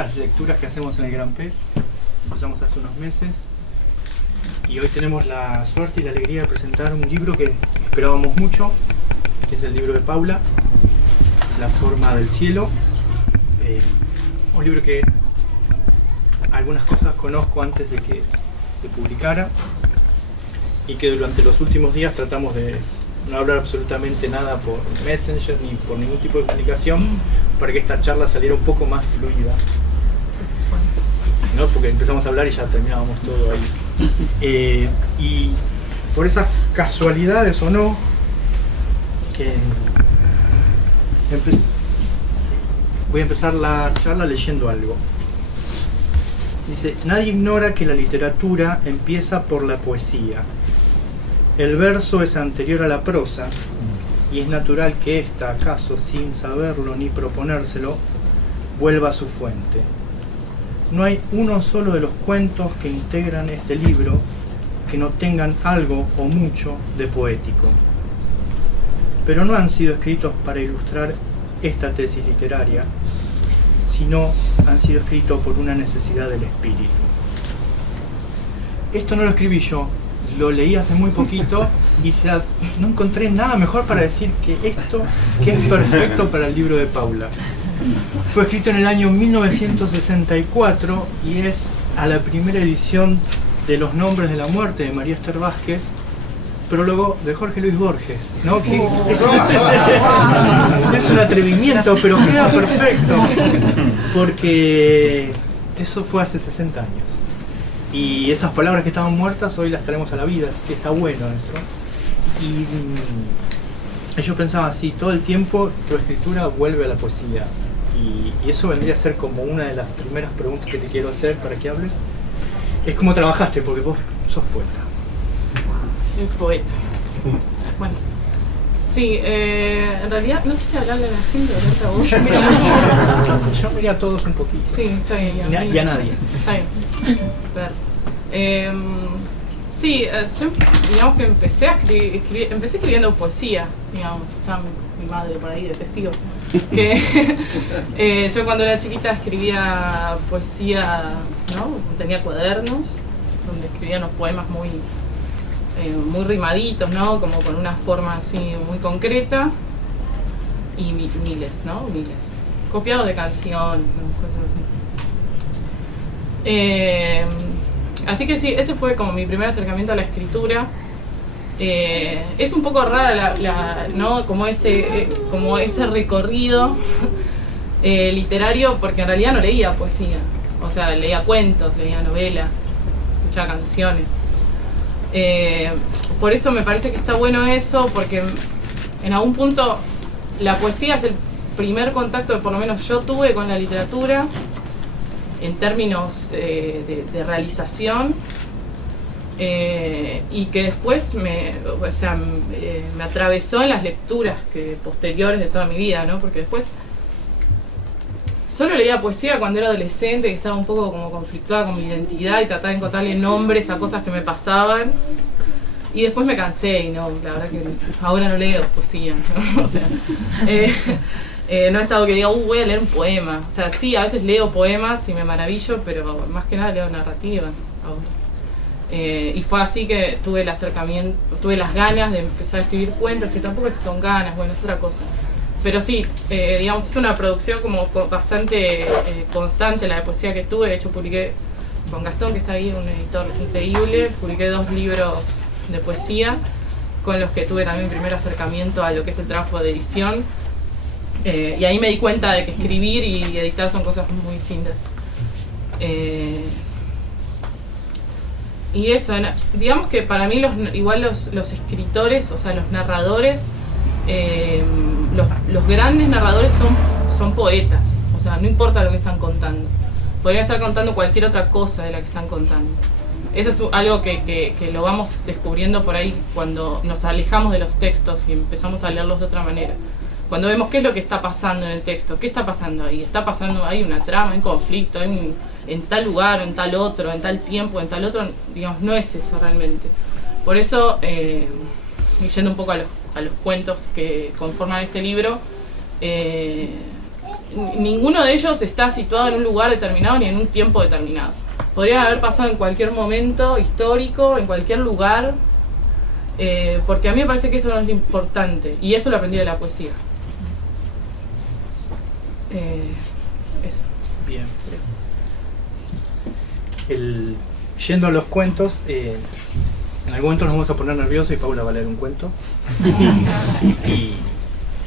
estas lecturas que hacemos en el Gran Pez. Empezamos hace unos meses y hoy tenemos la suerte y la alegría de presentar un libro que esperábamos mucho, que es el libro de Paula, La forma del cielo. Un libro que algunas cosas conozco antes de que se publicara y que durante los últimos días tratamos de no hablar absolutamente nada por Messenger ni por ningún tipo de comunicación para que esta charla saliera un poco más fluida. Si no, porque empezamos a hablar y ya terminábamos todo ahí. Y por esas casualidades o no, voy a empezar la charla leyendo algo. Dice: nadie ignora que la literatura empieza por la poesía. El verso es anterior a la prosa, y es natural que ésta, acaso sin saberlo ni proponérselo, vuelva a su fuente. No hay uno solo de los cuentos que integran este libro que no tengan algo o mucho de poético. Pero no han sido escritos para ilustrar esta tesis literaria, sino han sido escritos por una necesidad del espíritu. Esto no lo escribí yo, lo leí hace muy poquito y no encontré nada mejor para decir que esto, que es perfecto para el libro de Paula. Fue escrito en el año 1964 y es a la primera edición de Los Nombres de la Muerte de María Esther Vázquez, prólogo de Jorge Luis Borges, ¿no? Que es un atrevimiento, pero queda perfecto, porque eso fue hace 60 años. Y esas palabras que estaban muertas hoy las traemos a la vida, así que está bueno eso. Y yo pensaba así, todo el tiempo tu escritura vuelve a la poesía. Y eso vendría a ser como una de las primeras preguntas que te quiero hacer para que hables. Es cómo trabajaste, porque vos sos poeta. Soy poeta. Bueno, sí, en realidad no sé si hablarle a la gente o a vos. Yo miré a todos un poquito. Sí, está bien. Y a nadie. Está bien. A ver. Sí, yo digamos que empecé escribiendo poesía, digamos, está mi madre por ahí de testigo. Que yo cuando era chiquita escribía poesía, ¿no? Tenía cuadernos donde escribía unos poemas muy rimaditos, ¿no? Como con una forma así muy concreta, y miles, ¿no? Miles. Copiados de canciones, ¿no? Cosas así. Así que sí, ese fue como mi primer acercamiento a la escritura. Es un poco rara ¿no? como ese recorrido literario, porque en realidad no leía poesía. O sea, leía cuentos, leía novelas, escuchaba canciones. Por eso me parece que está bueno eso, porque en algún punto la poesía es el primer contacto que por lo menos yo tuve con la literatura en términos de realización, y que después me atravesó en las lecturas posteriores de toda mi vida, ¿no? Porque después solo leía poesía cuando era adolescente, que estaba un poco como conflictuada con mi identidad y trataba de encontrarle nombres a cosas que me pasaban. Y después me cansé y no, la verdad que ahora no leo poesía, ¿no? O sea, no es algo que diga, voy a leer un poema. O sea, sí, a veces leo poemas y me maravillo, pero más que nada leo narrativa ahora. Y fue así que tuve el acercamiento, tuve las ganas de empezar a escribir cuentos, que tampoco son ganas, bueno, es otra cosa. Pero sí, digamos, es una producción como bastante constante la de poesía que tuve. De hecho, publiqué con Gastón, que está ahí, un editor increíble, publiqué 2 libros de poesía con los que tuve también mi primer acercamiento a lo que es el trabajo de edición. Y ahí me di cuenta de que escribir y editar son cosas muy distintas. Y eso, digamos que para mí igual los escritores, o sea, los narradores, los grandes narradores son poetas. O sea, no importa lo que están contando. Podrían estar contando cualquier otra cosa de la que están contando. Eso es algo que lo vamos descubriendo por ahí cuando nos alejamos de los textos y empezamos a leerlos de otra manera. Cuando vemos qué es lo que está pasando en el texto, qué está pasando ahí. Está pasando ahí una trama, un conflicto, en tal lugar, o en tal otro, en tal tiempo, en tal otro, digamos, no es eso realmente. Por eso, y yendo un poco a los cuentos que conforman este libro, ninguno de ellos está situado en un lugar determinado ni en un tiempo determinado. Podrían haber pasado en cualquier momento histórico, en cualquier lugar, porque a mí me parece que eso no es lo importante, y eso lo aprendí de la poesía. Eso. Bien. Yendo a los cuentos, en algún momento nos vamos a poner nerviosos y Paula va a leer un cuento.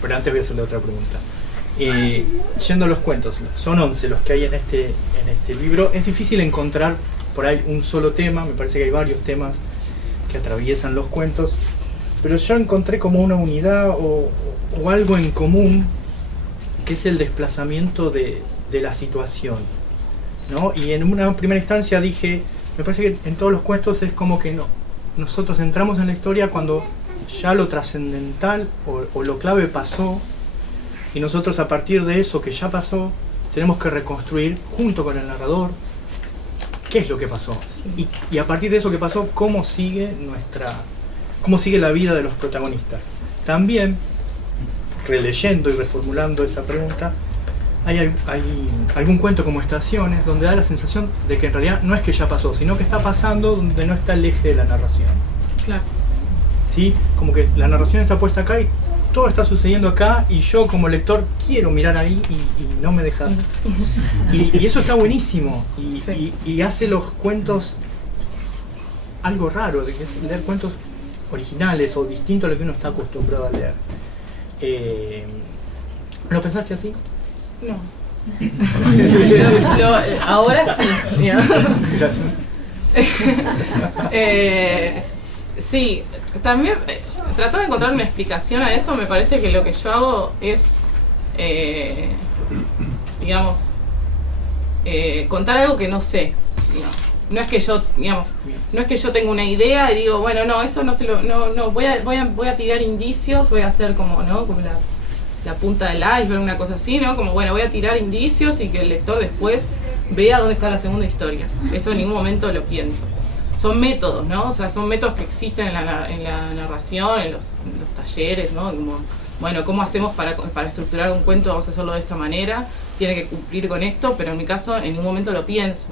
Pero antes voy a hacerle otra pregunta. Yendo a los cuentos, son 11 los que hay en este libro. Es difícil encontrar por ahí un solo tema, me parece que hay varios temas que atraviesan los cuentos, pero yo encontré como una unidad o algo en común, que es el desplazamiento de la situación, ¿no? Y en una primera instancia dije, me parece que en todos los cuentos es como que nosotros entramos en la historia cuando ya lo trascendental o lo clave pasó, y nosotros a partir de eso que ya pasó tenemos que reconstruir junto con el narrador qué es lo que pasó, y a partir de eso que pasó, cómo sigue la vida de los protagonistas. También, releyendo y reformulando esa pregunta, hay algún cuento como Estaciones donde da la sensación de que en realidad no es que ya pasó, sino que está pasando donde no está el eje de la narración. Claro. ¿Sí? Como que la narración está puesta acá y todo está sucediendo acá, y yo como lector quiero mirar ahí y no me dejas. Y eso está buenísimo, y hace los cuentos algo raro, de que es leer cuentos originales o distintos a lo que uno está acostumbrado a leer. ¿Lo pensaste así? No. Ahora sí. Sí, también tratar de encontrar una explicación a eso. Me parece que lo que yo hago es, digamos, contar algo que no sé. No es que yo, digamos, no es que yo tenga una idea y digo, bueno, no, eso no se lo, no, voy a tirar indicios, voy a hacer como, ¿no? Como la punta del iceberg, una cosa así, ¿no? Como, bueno, voy a tirar indicios y que el lector después vea dónde está la segunda historia. Eso en ningún momento lo pienso. Son métodos, ¿no? O sea, son métodos que existen en la narración, en los talleres, ¿no? Como, bueno, ¿cómo hacemos para estructurar un cuento? Vamos a hacerlo de esta manera, tiene que cumplir con esto, pero en mi caso en ningún momento lo pienso.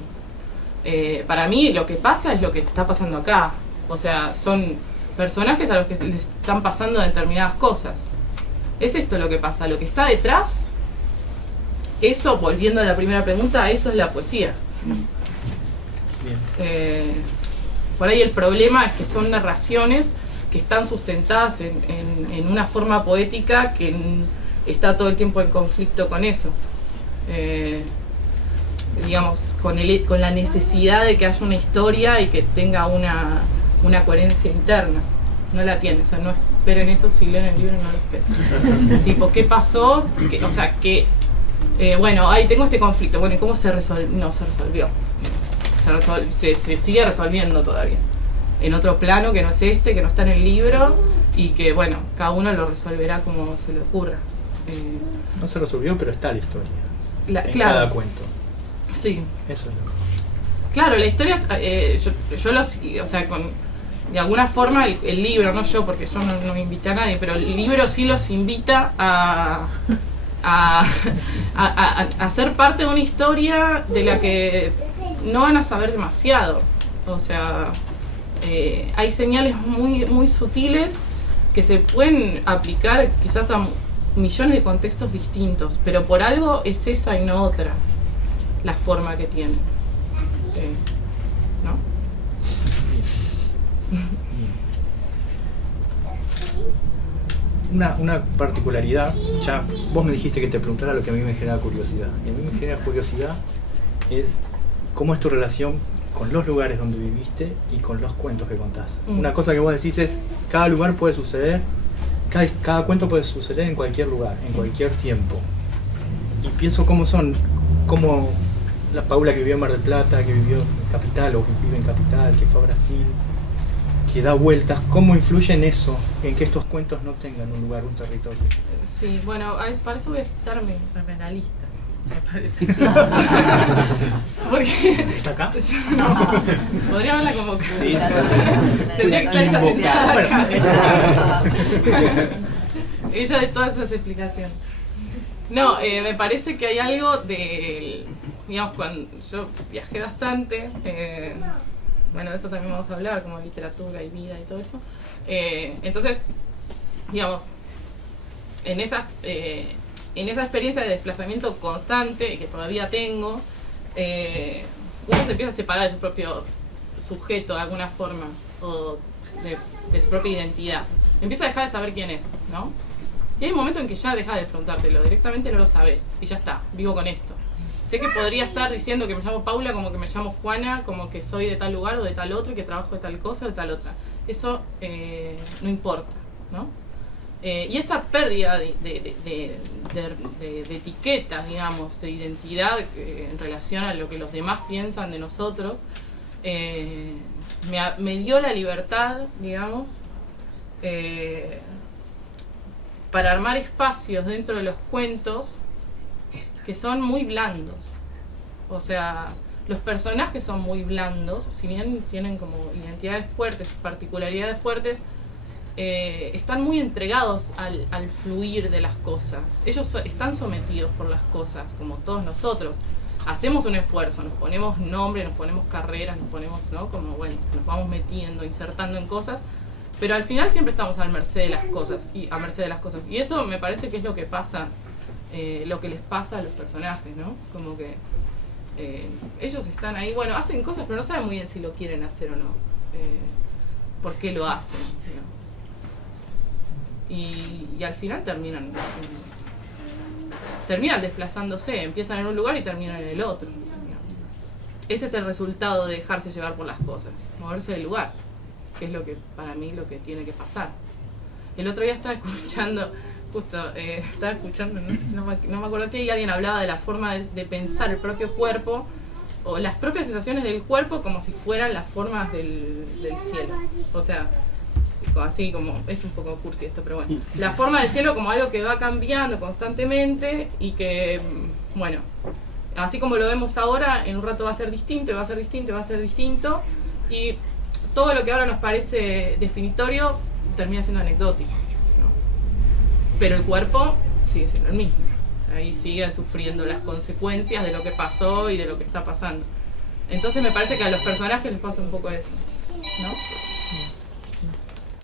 Para mí lo que pasa es lo que está pasando acá. O sea, son personajes a los que les están pasando determinadas cosas. Es esto lo que pasa, lo que está detrás, eso, volviendo a la primera pregunta, eso es la poesía. Bien. Por ahí el problema es que son narraciones que están sustentadas en una forma poética que está todo el tiempo en conflicto con eso. Digamos, con la necesidad de que haya una historia y que tenga una coherencia interna. No la tiene, o sea, no esperen eso, si leen el libro no lo esperen. Tipo, ¿qué pasó? O sea, que, bueno, ahí tengo este conflicto, bueno, ¿y cómo se resolvió? No, se resolvió. Se sigue resolviendo todavía. En otro plano que no es este, que no está en el libro, y que, bueno, cada uno lo resolverá como se le ocurra. No se resolvió, pero está la historia. En claro, cada cuento. Sí. Eso es lo que... Claro, la historia, yo o sea, de alguna forma el libro, no yo, porque yo no invité a nadie, pero el libro sí los invita a ser parte de una historia de la que no van a saber demasiado. O sea, hay señales muy, muy sutiles que se pueden aplicar quizás a millones de contextos distintos, pero por algo es esa y no otra la forma que tiene. ¿No? Una particularidad, ya vos me dijiste que te preguntara lo que a mí me genera curiosidad. Y a mí me genera curiosidad es cómo es tu relación con los lugares donde viviste y con los cuentos que contás. Una cosa que vos decís es, cada lugar puede suceder, cada cuento puede suceder en cualquier lugar, en cualquier tiempo. Y pienso cómo la Paula que vivió en Mar del Plata, que vivió en Capital o que vive en Capital, que fue a Brasil, que da vueltas, ¿cómo influye en eso, en que estos cuentos no tengan un lugar, un territorio? Sí, bueno, para eso voy a citarme a lista, me parece. Porque ¿Está acá? No, podría verla como que... Sí, tendría que estar ella sentada acá. Bueno, Ella de todas esas explicaciones. No, me parece que hay algo de, digamos, cuando yo viajé bastante, bueno, de eso también vamos a hablar, como literatura y vida y todo eso. Entonces, digamos, en esa experiencia de desplazamiento constante que todavía tengo, uno se empieza a separar de su propio sujeto de alguna forma, o de su propia identidad. Empieza a dejar de saber quién es, ¿no? Y hay un momento en que ya dejas de afrontártelo, directamente no lo sabes, y ya está, vivo con esto. Sé que podría estar diciendo que me llamo Paula, como que me llamo Juana, como que soy de tal lugar o de tal otro, y que trabajo de tal cosa o de tal otra. Eso no importa, ¿no? Y esa pérdida de etiquetas, digamos, de identidad en relación a lo que los demás piensan de nosotros, me dio la libertad, digamos, para armar espacios dentro de los cuentos que son muy blandos. O sea, los personajes son muy blandos, si bien tienen como identidades fuertes, particularidades fuertes, están muy entregados al fluir de las cosas. Ellos están sometidos por las cosas, como todos nosotros. Hacemos un esfuerzo, nos ponemos nombre, nos ponemos carreras, nos ponemos, ¿no? Como, bueno, nos vamos metiendo, insertando en cosas, pero al final siempre estamos a merced de las cosas, y eso me parece que es lo que pasa, lo que les pasa a los personajes, ¿no? Como que ellos están ahí, bueno, hacen cosas, pero no saben muy bien si lo quieren hacer o no, por qué lo hacen, digamos. Y al final terminan desplazándose, empiezan en un lugar y terminan en el otro, digamos. Ese es el resultado de dejarse llevar por las cosas, moverse del lugar, que es lo que, para mí, lo que tiene que pasar. El otro día estaba escuchando, no me acuerdo qué, y alguien hablaba de la forma de pensar el propio cuerpo, o las propias sensaciones del cuerpo como si fueran las formas del cielo. O sea, así como, es un poco cursi esto, pero bueno, la forma del cielo como algo que va cambiando constantemente y que, bueno, así como lo vemos ahora, en un rato va a ser distinto, y va a ser distinto, y va a ser distinto, y todo lo que ahora nos parece definitorio termina siendo anecdótico, ¿no? Pero el cuerpo sigue siendo el mismo, ahí sigue sufriendo las consecuencias de lo que pasó y de lo que está pasando. Entonces me parece que a los personajes les pasa un poco eso, ¿no?